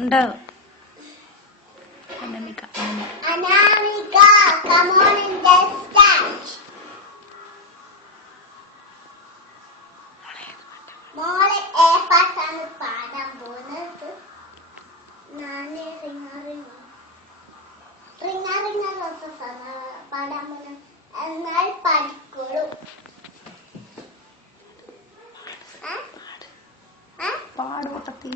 ഉണ്ടാവും. Anamika, come on and just start. മോളെ A പാട്ടാണ് പാടാൻ പോകുന്നത്. നാല് പാടാൻ പോകുന്നത്. എന്നാൽ പഠിക്കോളൂ. പാടോട്ടത്തി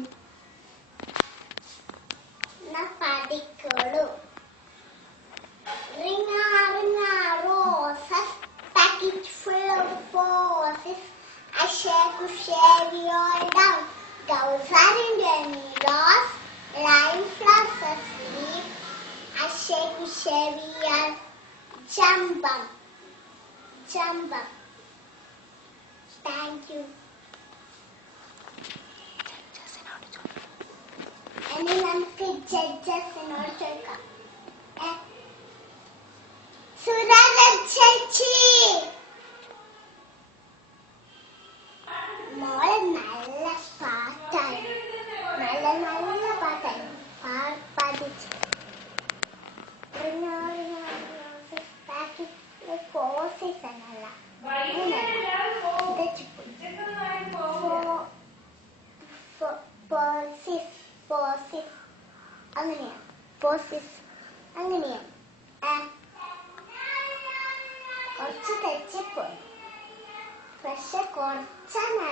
പഠിക്കോളൂ. Roses, package full of roses. I share all down. Gulls are in the ross, lime flowers asleep. I share all jump up. Thank you. ഇനി നമുക്ക് ജഡ്ജസിനോട് ചോദിക്കാം. സുരജ ചേച്ചി, മോളെ നല്ല പാട്ടായി, നല്ല പാട്ടായി പഠിച്ചു. പോസിസ് എന്നല്ല, അങ്ങനെയാണ്. കുറച്ച് തെച്ചിപ്പോയി. പക്ഷെ കുറച്ചാണ്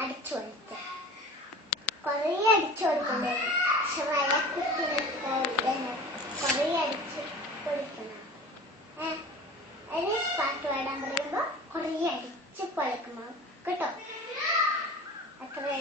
അടിച്ചു കൊടുത്തത്. കുറേ അടിച്ചു കൊടുക്കണ്ടേ. പക്ഷെ വയക്കുത്തിനൊക്കെ കുറേ അടിച്ചു കൊടുക്കണം. അതിന് പാട്ട് പാടാൻ പറയുമ്പോ കുറേ അടിച്ച് പൊളിക്കണം കേട്ടോ. അത്രേ